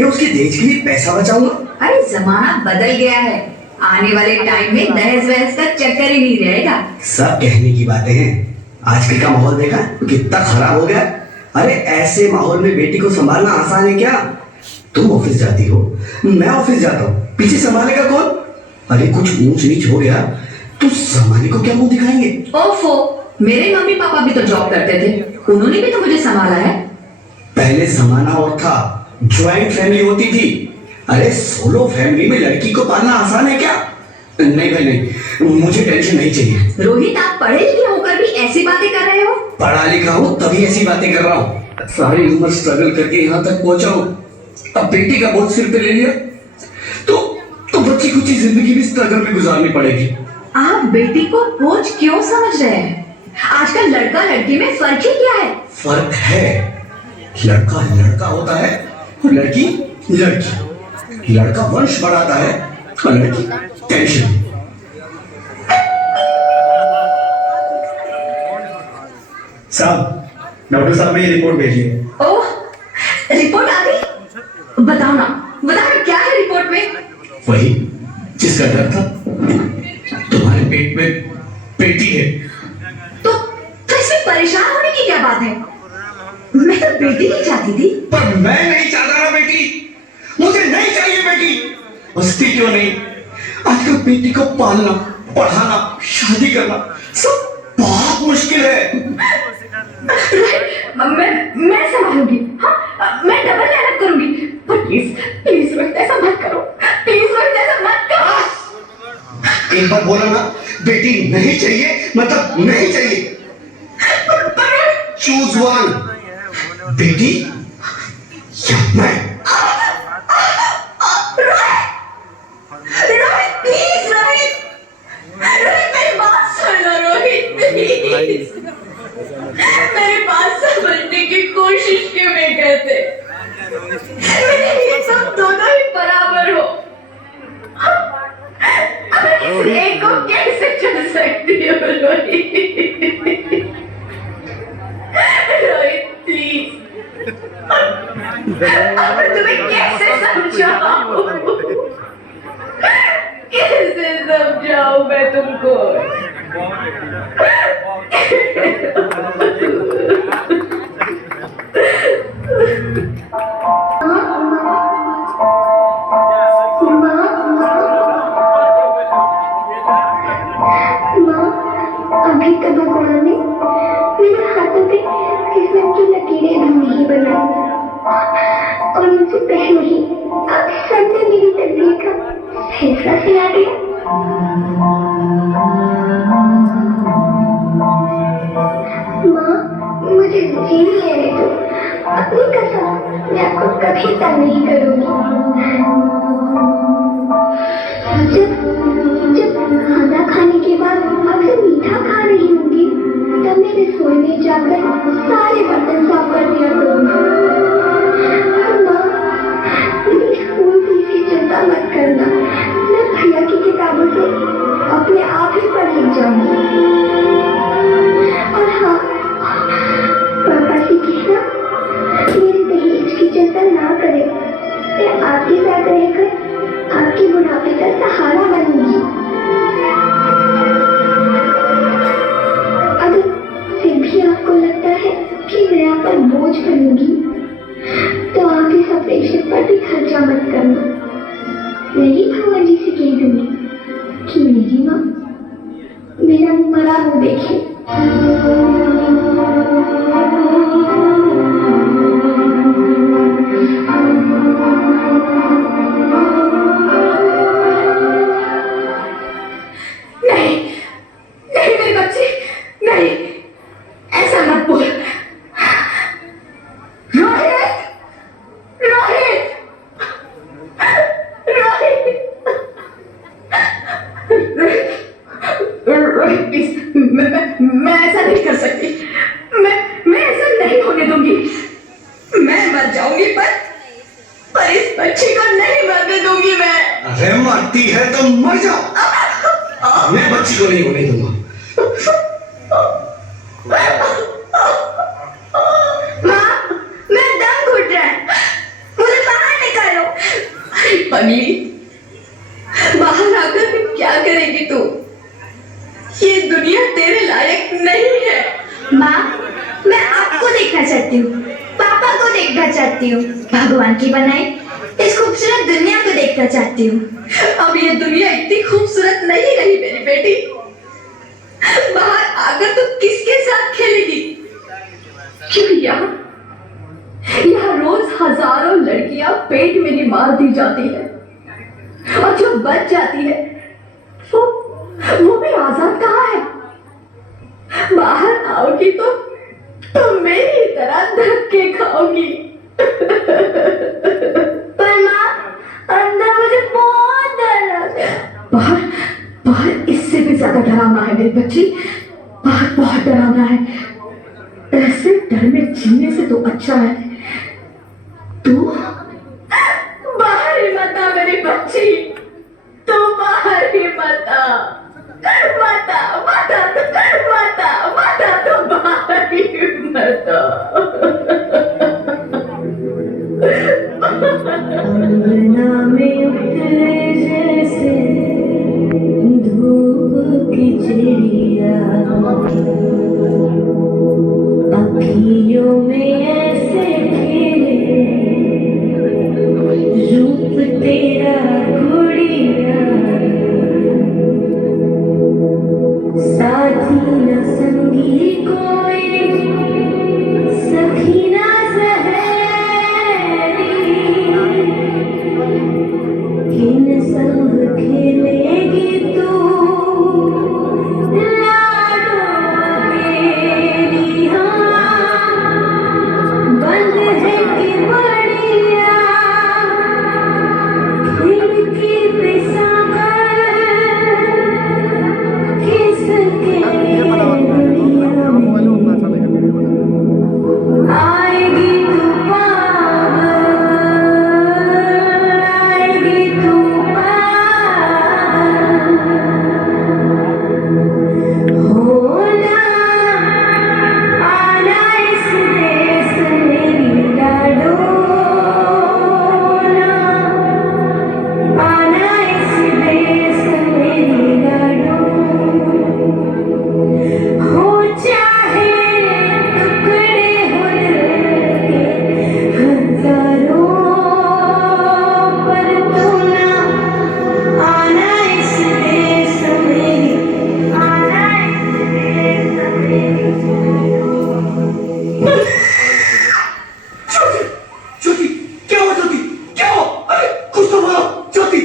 या उसके दहेज के लिए पैसा बचाऊंगा? अरे जमाना बदल गया है, आने वाले टाइम में दहेज वहेज का चक्कर ही नहीं रहेगा। सब कहने की बातें हैं, आजकल का माहौल देखा कितना खराब हो गया। अरे ऐसे माहौल में बेटी को संभालना आसान है क्या? तुम ऑफिस जाती हो, मैं ऑफिस जाता हूँ, पीछे संभालेगा कौन? अरे कुछ ऊंच नीच हो गया तो समाने को क्या मुंह दिखाएंगे? ओफो, मेरे मम्मी पापा भी तो जॉब करते थे, उन्होंने भी तो मुझे संभाला है। पहले जमाना और था, ज्वाइंट फैमिली होती थी। अरे सोलो फैमिली में लड़की को पालना आसान है क्या? नहीं भाई नहीं, मुझे टेंशन नहीं चाहिए। रोहित, आप पढ़े लिखे होकर भी ऐसी बातें कर रहे हो? पढ़ा लिखा हूँ तभी ऐसी बातें कर रहा हूँ। सारी उम्र स्ट्रगल करके यहाँ तक पहुंचा हूँ, अब बेटी का बोझ सिर पे ले लिया तो बच्ची कुछ जिंदगी भी स्ट्रगल में गुजारनी पड़ेगी। आप बेटी को बोझ क्यों समझ रहे हैं? आजकल लड़का लड़की में फर्क ही क्या है? फर्क है, लड़का लड़का होता है और लड़की लड़की। लड़का वंश बढ़ाता है और लड़की टेंशन। साहब, डॉक्टर साहब ने ये रिपोर्ट भेजी है। ओह, रिपोर्ट आ गई? बताओ ना क्या है रिपोर्ट में? वही जिसका डर था, तुम्हारे पेट में बेटी है। तो इसमें परेशान होने की क्या बात है? मैं तो बेटी नहीं चाहती थी। पर मैं नहीं चाहता ना बेटी, मुझे नहीं चाहिए बेटी। बसती क्यों नहीं? आजकल बेटी को पालना, पढ़ाना, शादी करना सब बहुत मुश्किल है। मैं संभालूंगी, हाँ, मैं डबल मेहनत करूंगी, पर प्लीज रोहित ऐसा मत करो, प्लीज रोहित ऐसा मत करो। एक बार बोला ना, बेटी नहीं चाहिए मतलब नहीं चाहिए। चूज वन, बेटी या मैं। रोहित प्लीज, रोहित मेरी बात सुन लो रोहित, प्लीज। मेरे पास समझने की कोशिश क्यों नहीं करते? मेरे लिए तुम दोनों ही बराबर हो, एक को कैसे चुन सकती हो रोहित? रोहित प्लीज, अब तुम्हें कैसे समझाऊं? कैसे समझाऊं मैं तुमको? अभी तक भगवान ने मेरे हाथों पे किस्मत की लकीरें नहीं बनाई और मुझसे पहले ही अब सब ने मेरी तकदीर का फैसला सुना दिया। माँ, मुझे जीने रहने दो, अपनी कसम मैं आपको कभी तंग नहीं करूंगी। जब खाना खाने के बाद अगर मीठा खा रही होंगी तब मैं रसोई में जाकर सारे बर्तन साफ कर दिया करूंगी। माँ, मेरी स्कूल फीस की चिंता मत करना, मैं भैया की किताबों से अपने आप ही पढ़ लिख जाऊंगी। और हाँ, पापा से कहना मेरे दहेज की चिंता ना करें, मैं आपके साथ रहकर आपके बुढ़ापे का सहारा बनूंगी। अगर फिर भी आपको लगता है कि मैं आप पर बोझ बनूंगी तो आप इस ऑपरेशन पर भी खर्चा मत करना। नहीं, भगवान जी से कह दूंगी कि मेरी माँ मेरा मरा मुंह देखे। नहीं मेरे बच्चे, नहीं, ऐसा मत बोल। रोहित, रोहित, रोहित प्लीज, मैं ऐसा नहीं कर सकती, मैं ऐसा नहीं होने दूंगी। मैं मर जाऊंगी पर इस बच्चे को नहीं मरने दूंगी मैं। अरे मरती है तो मर जाओ, मैं बच्ची को नहीं होने दूंगा। माँ, मैं दम घुट रहा है, मुझे बाहर पगली, बाहर आकर भी क्या करेगी तू? ये दुनिया तेरे लायक नहीं है। माँ, मैं आपको देखना चाहती हूँ, पापा को देखना चाहती हूँ, भगवान की बनाई इस खूबसूरत दुनिया को देखना चाहती हूँ। अब ये दुनिया इतनी खूबसूरत नहीं रही मेरी बेटी। बाहर आकर तू किसके साथ खेलेगी? क्योंकि यहाँ रोज हजारों लड़कियां पेट में ही मार दी जाती है, और जो बच जाती है वो भी आजाद कहाँ है? बाहर आओगी तो मेरी तरह धक्के खाओगी। पर माँ, अंदर मुझे बहुत डर लग रहा है। बाहर इससे भी ज्यादा डरावना है मेरी बच्ची। बाहर बहुत डरावना है। ऐसे डर में जीने से तो अच्छा है तू बाहर ही मत आ मेरी बच्ची। तू बाहर ही मत आ, मत आ, मत आ, मत आ, मत आ, तू बाहर ही मत आ। अंगना में उतरे जैसे धूप की चिड़िया, अखियों में ऐसे खेले रूप तेरा गुड़िया, साथी न संगी कोई, सखी न सहेली, किन संग खेलेगी तू लाडो मेरी। हाँ, बंद है कि बढ़िया खिड़की पे सागर, किसके दुनिया में आएगी तू पागल, आएगी तू पागल। होना आना इस देश मेरी लाडो, आना इस देश मेरी लाडो। हो चाहे टुकड़े हो दिल के हजारों, पर तू ना आना इस देश मेरी, आना इस देश मेरी। ज्योति, क्या हुआ ज्योति? क्या हुआ? अरे कुछ तो बोलो Jyoti.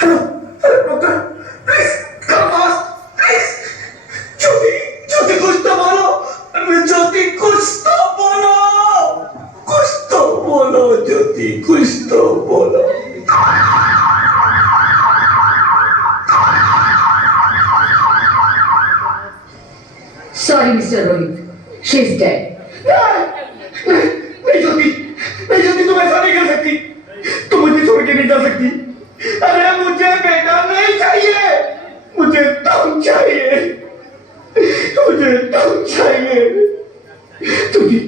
Hello hello doctor, please come fast please. Jyoti, Jyoti कुछ तो बोलो। अरे ज्योति कुछ तो बोलो, कुछ तो बोलो ज्योति, कुछ तो बोलो। Sorry, Mr. Rohit. She's dead. नहीं ज्योति, नहीं ज्योति, तुम ऐसा नहीं कर सकती। तुम मुझे छोड़ के नहीं जा सकती। अरे मुझे बेटा नहीं चाहिए, मुझे तुम चाहिए, मुझे तुम चाहिए। ज्योति,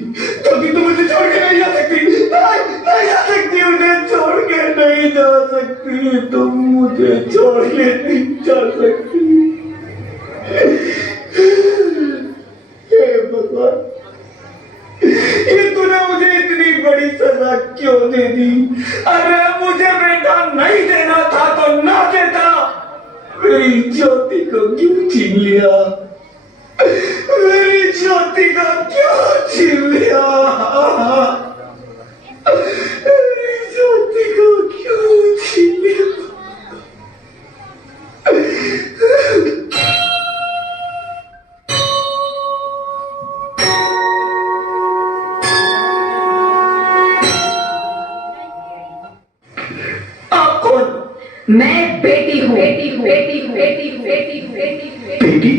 ज्योति तुम मुझे छोड़ के नहीं जा सकती, नहीं जा सकती, मुझे छोड़ के नहीं जा सकती, तुम मुझे छोड़ के नहीं जा सकती। हे भगवान, ये तूने मुझे इतनी बड़ी सजा क्यों दे दी? अरे मुझे बेटा नहीं देना था तो ना देता। मेरी ज्योति को क्यों छीन लिया? मेरी ज्योति को क्यों छीन लिया? मेरी ज्योति को क्यों छीन लिया? मैं बेटी हूँ, बेटी हूँ, बेटी हूँ, बेटी हूँ, बेटी हूँ, बेटी हूँ, बेटी?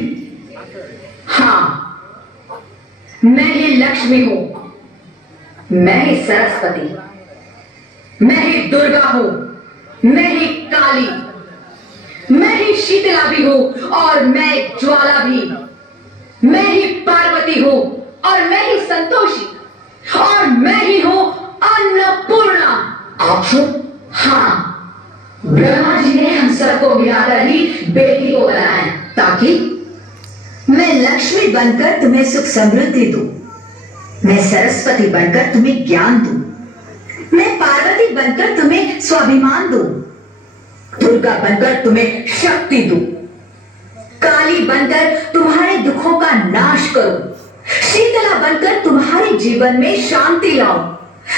हाँ, मैं ही लक्ष्मी हूँ, मैं ही सरस्वती, मैं ही दुर्गा हूँ, मैं ही काली, मैं ही शीतला भी हूँ और मैं ज्वाला भी, मैं ही पार्वती हूँ और मैं ही संतोषी, और मैं ही हूँ अन्नपूर्णा। आप सब? हाँ, ब्रह्मा जी ने हम सबको मिलाकर ही बेटी को बनाया है, ताकि मैं लक्ष्मी बनकर तुम्हें सुख समृद्धि दूं, मैं सरस्वती बनकर तुम्हें ज्ञान दूं, मैं पार्वती बनकर तुम्हें स्वाभिमान दूं, दुर्गा बनकर तुम्हें शक्ति दूं, काली बनकर तुम्हारे दुखों का नाश करूं, शीतला बनकर तुम्हारे जीवन में शांति लाऊं,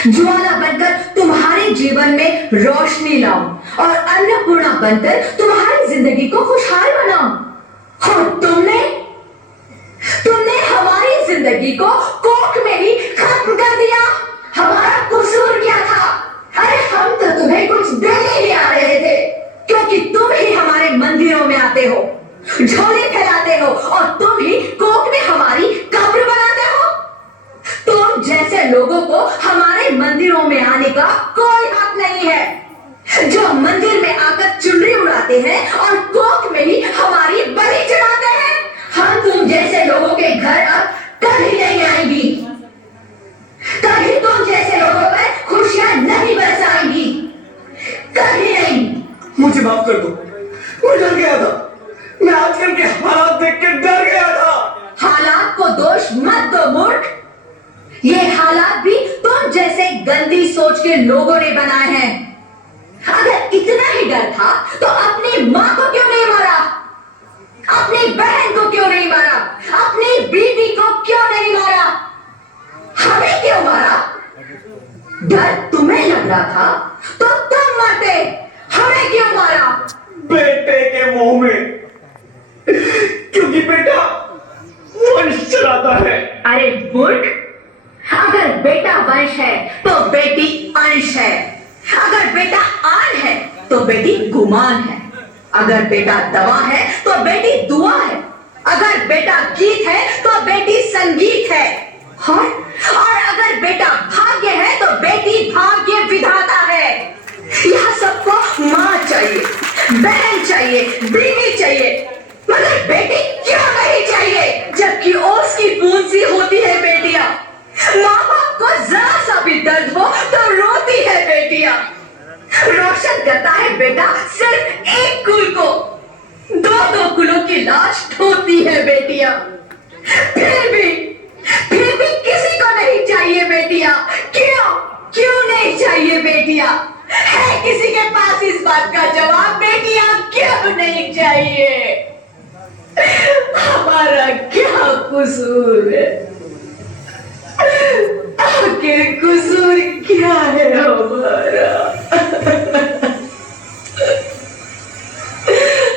ज्वाला बनकर तुम्हारे जीवन में रोशनी लाऊं और अन्नपूर्णा बनकर तुम्हारी जिंदगी को खुशहाल बनाऊं। और तुमने हमारी जिंदगी को कोख में ही खत्म कर दिया। हमारा कसूर क्या था? अरे हम तो तुम्हें कुछ देने ही आ रहे थे, क्योंकि तुम ही हमारे मंदिरों में आते हो, झोली फैलाते हो और तुम ही कोख में हमारी कब्र बनाते हो। तुम जैसे लोगों को हमारे मंदिरों में आने का कोई हक नहीं है, जो मंदिर में आकर चुनरी उड़ाते हैं और कोख में ही हमारी बलि चढ़ाते हैं। हम तुम जैसे लोगों के घर अब कभी नहीं आएंगी, कभी तुम जैसे लोगों पर खुशियां नहीं बरसाएंगी, कभी नहीं। मुझे माफ कर दो, मैं डर गया था। मैं आजकल के हालात देख के डर गया था। हालात को दोष मत दो मूर्ख, ये हालात भी तुम जैसे गंदी सोच के लोगों ने बनाए हैं। अगर इतना ही डर था तो अपनी माँ को क्यों नहीं मारा, अपनी बहन को क्यों नहीं मारा, अपनी बीवी को क्यों नहीं मारा, हमें क्यों मारा? डर तुम्हें लग रहा था तो तुम मरते, हमें क्यों मारा? बेटे के मुंह में, क्योंकि बेटा वंश चलाता है। अरे मूर्ख, अगर बेटा वंश है तो बेटी अंश है, अगर बेटा आन है तो बेटी गुमान है, अगर बेटा दवा है तो बेटी दुआ है, अगर बेटा गीत है तो बेटी संगीत है, और अगर बेटा भाग्य है तो बेटी भाग्य विधाता है। यहाँ सबको माँ चाहिए, बहन चाहिए, बीवी चाहिए, मगर बेटी क्यों नहीं चाहिए? जबकि ओस की बूंद सी होती है बेटियां, माँ बाप को जरा सा भी दर्द हो तो रोती है बेटियां। रोशन करता है बेटा सिर्फ एक कुल को, दो कुलों की लाश ढोती है बेटियां। फिर भी किसी को नहीं चाहिए बेटियां। क्यों नहीं चाहिए बेटियां? है किसी के पास इस बात का जवाब? बेटियां क्यों नहीं चाहिए? हमारा क्या कसूर है? आखिर कसूर क्या है हमारा?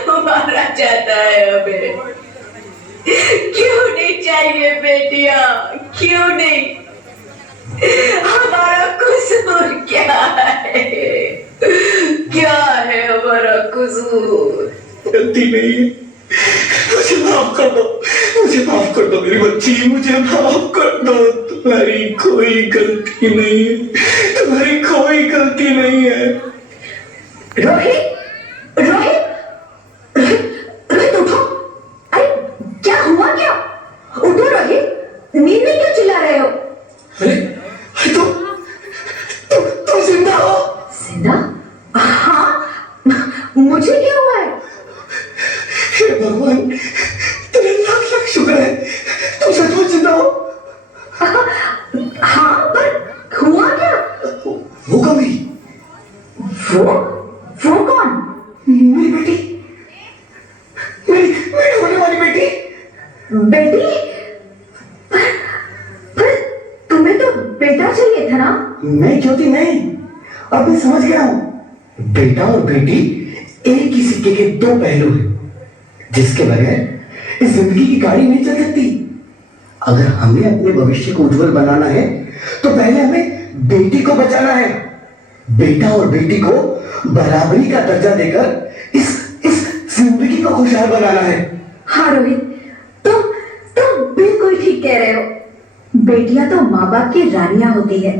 हमारा चाहता है हमें, क्यों नहीं चाहिए बेटियां? क्यों नहीं? हमारा कसूर क्या है? क्या है हमारा कसूर? गलती नहीं है, मुझे माफ कर दो, मुझे माफ कर दो मेरी बच्ची, मुझे माफ कर दो। तुम्हारी कोई गलती नहीं है, तुम्हारी कोई गलती नहीं है। रोहित, रोहित, रोहित उठो। अरे क्या हुआ? क्या? उठो रोहित, नींद में क्यों चिल्ला रहे हो? अरे तुम जिंदा हो? जिंदा? हाँ, मुझे क्या हुआ है? हे भगवान, तेरे लाख लाख शुक्र है, तुम सचमुच जिंदा हो। हाँ, पर हुआ क्या? वो कब हुई? वो कौन? मेरी बेटी, मेरी होने वाली बेटी। बेटी? पर तुम्हें तो बेटा चाहिए था ना? नहीं ज्योति, नहीं, अब मैं समझ गया हूं। बेटा और बेटी एक ही सिक्के के दो पहलू हैं, जिसके बगैर इस जिंदगी की गाड़ी नहीं चल सकती। अगर हमें अपने भविष्य को उज्जवल बनाना है तो पहले हमें बेटी को बचाना है। बेटा और बेटी को बराबरी का दर्जा देकर इस जिंदगी को खुशहाल बनाना है। हाँ रोहित, तुम बिल्कुल ठीक कह रहे हो। बेटियां तो माँ बाप की रानियां होती है,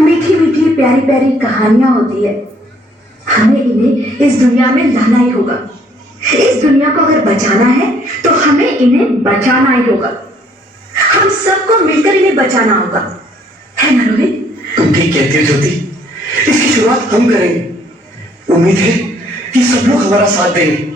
मीठी मीठी प्यारी प्यारी कहानियां होती है। हमें इन्हें इस दुनिया में लाना ही होगा। इस दुनिया को अगर बचाना है तो हमें इन्हें बचाना ही होगा। हम सबको मिलकर इन्हें बचाना होगा, है ना रोहित? तुम ठीक कहती हो ज्योति, इसकी शुरुआत हम करेंगे। उम्मीद है कि सब लोग हमारा साथ देंगे।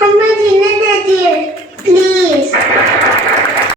हमें जीने दीजिए प्लीज।